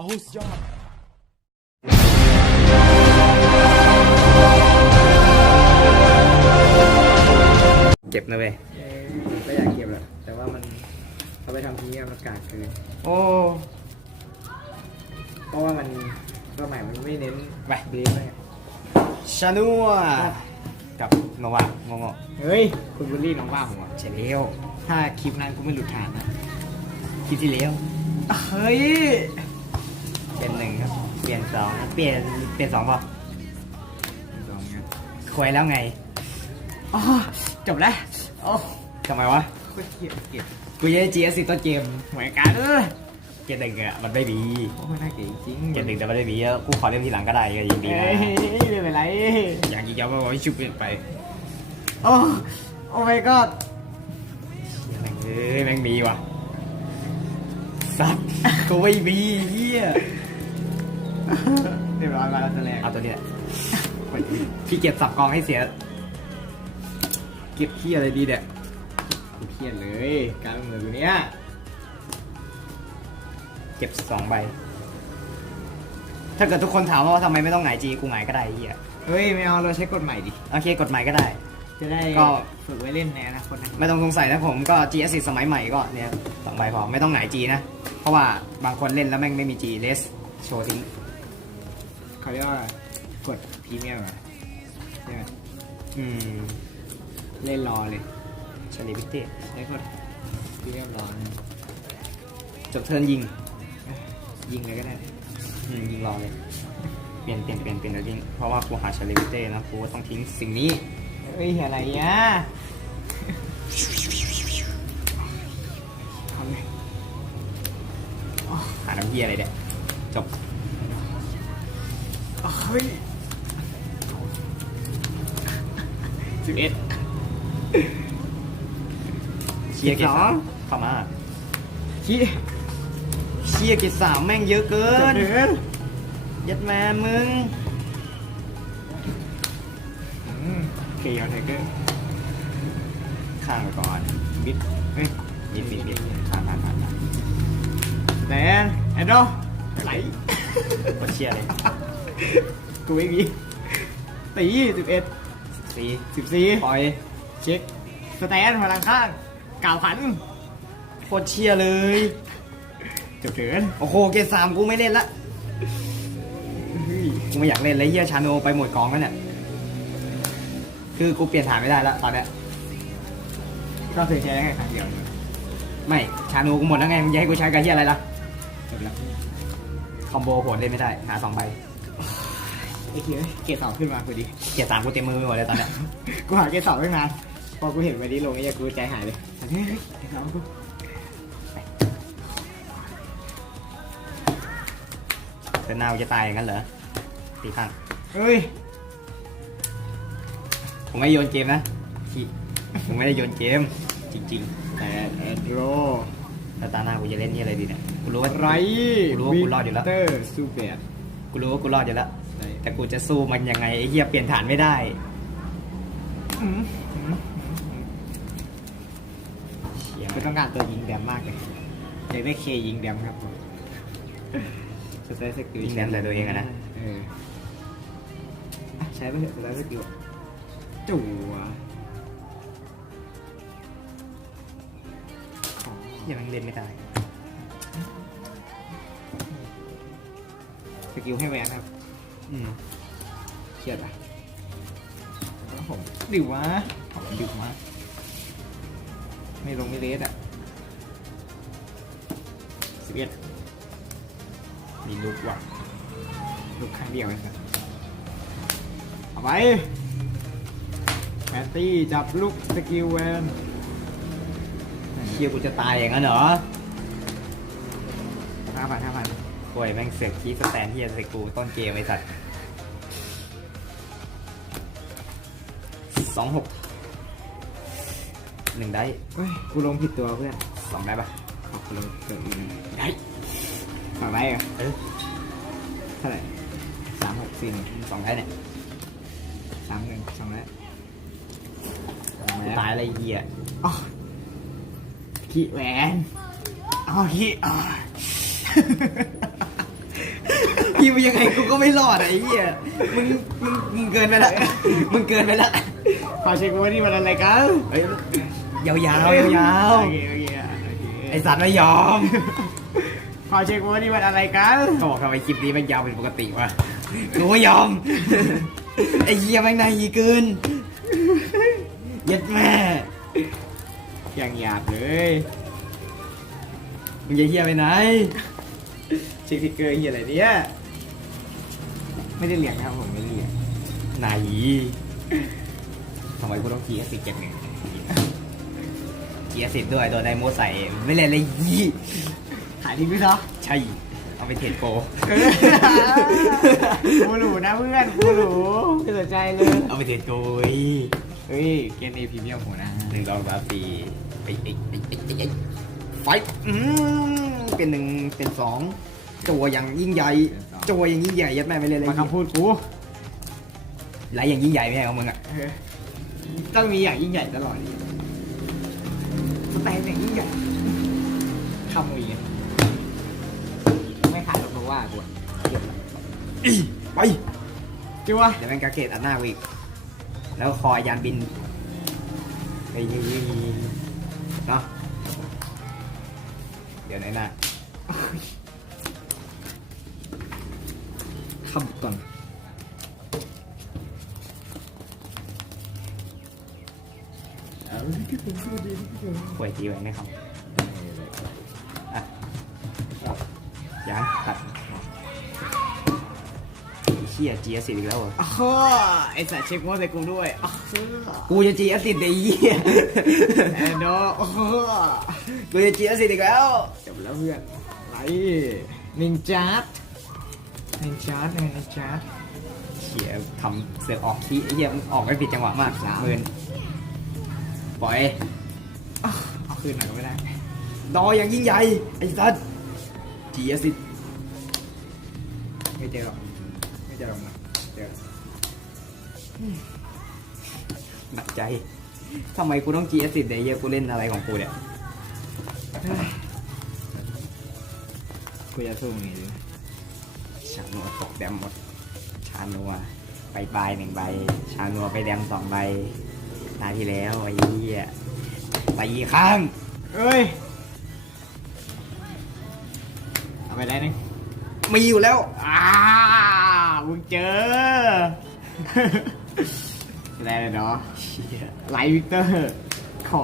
โอ้สุดยอดเก็บนะเว้ยเออก็อยากเก็บแหละแต่ว่ามันเอาไปทำทีนี้มันกากเกินโอ้เพราะว่ามันสมัยมันไม่เน้นไปเบสเลยชานัวกับโนวะงงเฮ้ยคุณบุลลี่น้องว่าผมอะๆเฉลียวถ้าคลิปนั้นกูไม่หลุดฐานนะคิดที่แล้วเฮ้ย เป็นหนึ่งครับ เปลี่ยนสองเปลี่ยนเปลี่ยนสองพอสองงั้นควยแล้วไงอ๋อจบแล้วโอ้ทำไมวะโคตรเกลียดเกลียดกูยังจีเอสสิต้นเกมเหมือนกันเออเกมหนึ่งอะมันไม่ดีโอ้ยน่าเกลียดจริงเกมหนึ่งแต่มันไม่ดีอะกูขอเล่นทีหลังก็ได้ก็ยินดีเฮ้นะยไม่เป็นไรอย่างยิงยาวมาบอกให้ชุบเปลี่ยนไปโอ้โอ้ my god เชี่ยแม่งเอ้ยแม่งมีว่ะสัตว์กูไม่มีเฮีย เรียบร้อยมาแล้วตัวแรกเอาตัวเนี้ยขี้เกียจสับกองให้เสีย เก็บขี้อะไรดีเนี่ยกูเครียดเลยการเมืองกูเนี้ยเก็บสองใบ ถ้าเกิดทุกคนถามว่าทำไมไม่ต้องไหนจีกูไหนก็ได้เฮียเฮ้ยไม่เอาเราใช้กฎใหม่ดิโอเคกฎหมายก็ได้ จะได้ก็ฝึกไว้เล่นในอนาคตนะไม่ต้องสงสัยนะผมก็ GS สมัยใหม่ก็เนี่ยสองใบพอไม่ต้องไหนจีนะ เพราะว่าบางคนเล่นแล้วแม่งไม่มีจีเลสโชว์ทิ้ง เขาเรียกว่ากดพรีเมียมอะใช่ไหมอืม เล่นรอเลยเฉลี่ยพิเตใช้กดพรีเมียมรอนะจบเทิร์นยิง ยิงเลยก็ได้อืมยิงรอเลย เปลี่ยนเปลี่ยนเปลี่ยนเปลี่ยนเดี๋ยวทิ้งเพราะว่ากูหาเฉลี่ยพิเตนะกูต้องทิ้งสิ่งนี้เฮ้ยอะไรอะทำไงหาน้ำเยียอะไรเนี่ยจบ เฮ้ยสิบเอ็ดเชียร์เกตสอสางมเข้ามาขี้เชียร์เกตสามแม่งเยอะเกิเกินนยัดแม่มึงเกียวไทเกอร์ข้างไปก่อนบิดเฮ้ยบิดบิดบิดข้างข้างข้างข้างแต่แอนดรอไหลก็เชียร์เลย กูไม่มีตีสิบเอ็ดสี่สิบสี่ปล่อยเช็คสแตนพลังข้างเก่าวขันโคตรเชียร์เลย จบเถินโอ้โหเกตสามกูไม่เล่นละกูไม่อยากเล่นเลยเฮียชาโนไปหมดกองแล้วเนี่ยคือกูเปลี่ยนฐานไม่ได้แล้วตอนเนี้ยก็เคยใช้ได้แค่ครั้งเดียวเลยไม่ชาโนกูหมดแล้วไงมึงจะให้กูใช้กับเฮียอะไรล่ะจบแล้วคอมโบโหดเล่นไม่ได้หาสองใบ ไอ้เกียร์เกรดสองขึ้นมาพอดี เกียร์สามกูเต็มมือไปหมดเลยตอนเนี้ยกูหาเกรดสองตั้งนานพอกูเห็นวันนี้ลงไอ้เหี้ยกูใจหายเลยเฮ้ยเกรดสองกูเดินหน้ากูจะตายอย่างนั้นเหรอตีข้างเฮ้ยผมไม่โยนเกมนะขี้ผมไม่ได้โยนเกม จริงแต่แอนโดรๆแล้วตาหน้ากูจะเล่นที่อะไรดีเนี่ยกูรู้ว่าไรกูรู้ว่ากูรอดอยู่แล้วเตอร์ซูเปอร์กูรู้ว่ากูรอดอยู่แล้ว แต่กูจะสู้มันยังไงไอ้เหี้ยเปลี่ยนฐานไม่ได้เชี่ยกูต้องการตัวยิงแดมมากเลยอยากได้เคยิงแดมครับผมสเตตสกิลยิงแดนแต่ตัวเองอะนะ เอออะใช้ไปเถอะสเตตสกิลจั่วเหี้ยมันเล่นไม่ได้ สกิลให้แวนครับ อืมเครียดอะแล้วผมดิววะดึกมากไม่ลงไม่เลสอะสิบเอ็ดมีลูกว่ะลูกครั้งเดียวเองครับเอาไปแมตตี้จับลูกสกิลแวนเชี่ยกูจะตายอย่างนั้นเหรอ วยแม่งเสือกคีสแตนที่จะใส่กูต้นเกมไอ้สัตว์สองหกหนึ่งได้เฮ้ยกูลงผิดตัวเพื่อนสองได้ปะขอบกูลงตัวอื่นได้ฝั่งไรเหรอเออเท่าไหร่สามหกสี่หนึ่งสองได้เนี่ยสามหนึ่งสองแล้วกูตายอะไรเหี้ยอ๋อขี้แหวนอ๋อขี้อ๋อ วยังไงกูก็ไม่รอดอะไอ้เหี้ยมึงมึงมึงเกินไปละมึงเกินไปละขอเช็คว่านี่มันอะไรกันเฮ้ยยาวๆยาวโอเคโอเคโอเคๆไอสัตว์ไม่ยอมขอเช็คว่านี่มันอะไรกันเขาบอกทำไมคลิปนี้มันยาวเป็นปกติวะกูไม่ยอมไอ้เหี้ยแม่งนายเกินเย็ดแม่อย่างหยาบเลยมึงจะเหี้ยไปไหน เช็คทิกเกอร์เหียอะไรเนี่ย ไม่ได้เรียงนะครับผมไม่ได้เรียงไหนทำไมกูต้องทีเอสิเจ็ดหนึ่งทีเอสิด้วยตัวไดโมใส่ไม่เล่นเลยยี่ขายทิ้งด้วยเนาะใช่เอาไปเทรดโปรกูหรูนะเพื่อนกูหรูไม่สนใจเลย เอาไปเทรดโปรเว้ยเฮ้ยเกมเอพีเมียมโหนะหนึ่งสองสามสี่ไอ้ไอ้ไอ้ไอ้ไอ้ไอ้ไฟอืมเป็นหนึ่งเป็นสองตัวอย่างยิ่งใหญ่ ตัวอย่างยิ่งใหญ่ยัดแม่ไม่เล่นเลยมาคำพูดกูไรอย่างยิ่งใหญ่ไม่ใช่ของมึงอะเออต้องมีอย่างยิ่งใหญ่ตลอดสแตนอย่างยิ่งใหญ่คำมีไม่ขายหรอกเพราะว่ากูอะเก็บละอีไปจิวะเดี๋ยวแม่งกาเกตอัดหน้ากูอีกแล้วคอยยานบินไปยิงเนาะเดี๋ยวไหนหน้า คำก่อนป่วยทีไว้ไหมครับอะยังตัดเชี่ยจีเอสิอีกแล้วเหรออ้าวไอสัตว์เช็คโมใส่กูด้วยอ้าวกูจะจีเอสิไอ้เหี้ยแอนโดอ้าวกูจะจีเอสิอีกแล้วจบแล้วเพื่อนไรนินจาร์ ดนินจาร์ดไงนินจาร์ดเชี่ยทำเสือกออกที่ไอ้เหี้ยมึงออกไม่ผิดจังหวะมากสามหมื่นปล่อยอ้าวเอาคืนหน่อยก็ไม่ได้ ดออย่างยิ่งใหญ่ ไอ้สัสจีเอสิไม่เจอหรอกไม่เจอหรอกนะเจอหนักใจทำไมกูต้องจีเอสิเดี๋ยวเหี้ยกูเล่นอะไรของกูเนี่ย กูจะสู้มึงอย่างนี้ ชานัวตกแดมหมด ชานัวไปบายหนึ่งใบ ชานัวไปแดมสองใบนาที่แล้วไอ้เหี้ยไปอีกข้างเอ้ยเอาไปได้นึงมีอยู่แล้ว อ้ามึงเจอได้เลยเนาะไลท์วิกเตอร์ ขอ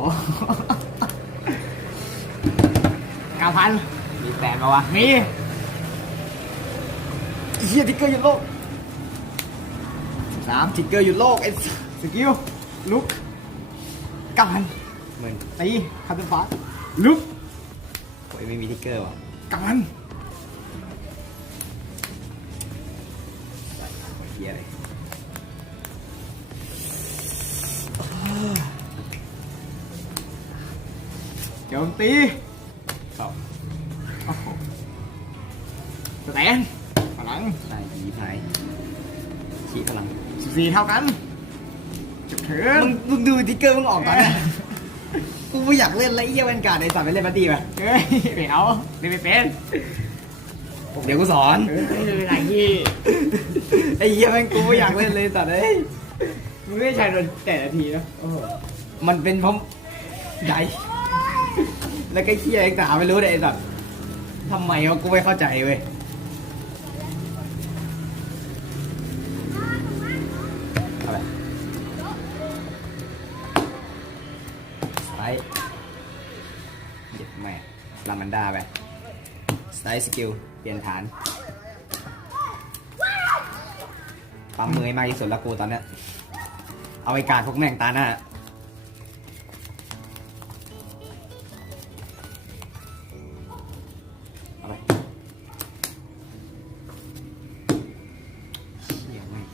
เก้าพันมีแฟนมาวะ มี เฮียทิกเกอร์หยุดโลกสามทิกเกอร์หยุดโลกไอ้สัสสกิลลุกเก้าพันเหมือนตีคาร์ดฟ้าลุกโอ้ยไม่มีทิกเกอร์ว่ะเก้าพันเฮียเลยโจมตี สิบสี่เท่ากันจบเถินมึงมึงดูทิกเกอร์มึงออกตอนเนี้ยกูไม่อยากเล่นแล้วไอ้เหี้ยแวนการ์ดไอ้สัตว์ไปเล่นปาร์ตี้ไปเฮ้ยไม่เอาเล่นไม่เป็นเดี๋ยวกูสอนเฮ้ยไม่เป็นไรที่ไอ้เหี้ยแม่งกูไม่อยากเล่นเลยสัตว์เอ้ยมึงไม่ใช่โดนแต่นาทีเนอะโอ้โหมันเป็นเพราะใหญ่แล้วก็เหี้ยเองแต่หาไม่รู้เลยไอ้สัตว์ทำไมวะกูไม่เข้าใจเว้ย มันดาไปสไตล์สกิล เปลี่ยนฐาน ปั๊มมือให้มากที่สุดล้วกูตอนเนี้ย เอาไอ้การพวกแม่งตาหน้าเกียไม่ง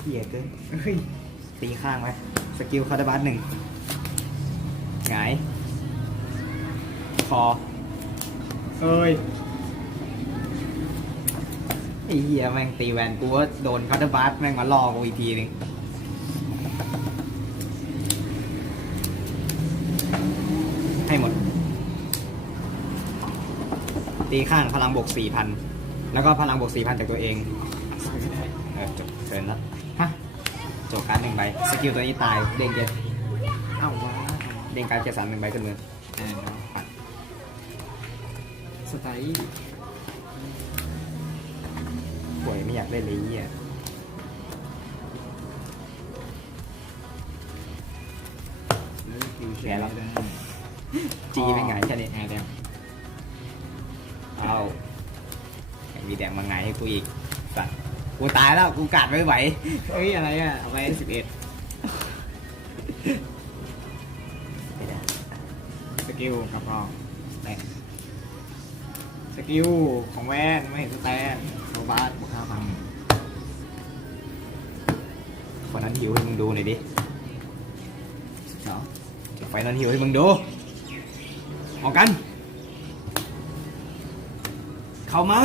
เหี้ยเกินเฮ้ยตีข้างไว้สกิลคาร์ดบัสหนึ่งหงาย คอ เอ้ยไอ้เหี้ยแม่งตีแวนกูว่าโดนคาร์ดบัสแม่งมาล่อกูอีกทีหนึงให้หมด ตีข้างพลังบวกสี่พันแล้วก็พลังบวกสี่พันจากตัวเองสวยไม่ได้เออจบเทิร์นแล้วฮะจบการดหนึ่งใบสกิลตัวนี้ตายเด้งเจ็ดเอ้าว้าเด้งการดเจ็ดสามหนึ่งใบขึ้นมือแอนด์ปัด สไตล์ป่วยไม่อยากได้เลยเหี้ยแล้วคิวแชร์ได้จีเป็นไงแค่นี้ไงเดียวเอายังมีแดงมาไงให้กูอีกสัตว์กูตายแล้วกูกัดไม่ไหวเฮ้ยอะไรอะเอาไปสิบเอ็ดไม่ได้สกิลกับรองแตะ สกิลของแวนไม่เห็นสแตนโซบาสบวกห้าพันคนนั้นหิวให้มึงดูหน่อยดิสิบสองไฟนั้นหิวให้มึงดู ออกกัน เข้ามา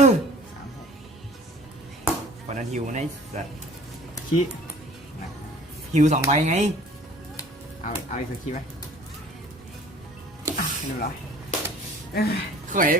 คนนั้นหิวนะไอ้สัตว์ขี้หิวสองใบไง เอา เอาอีกสักขี้ไหมอะเรียบร้อย ข่อย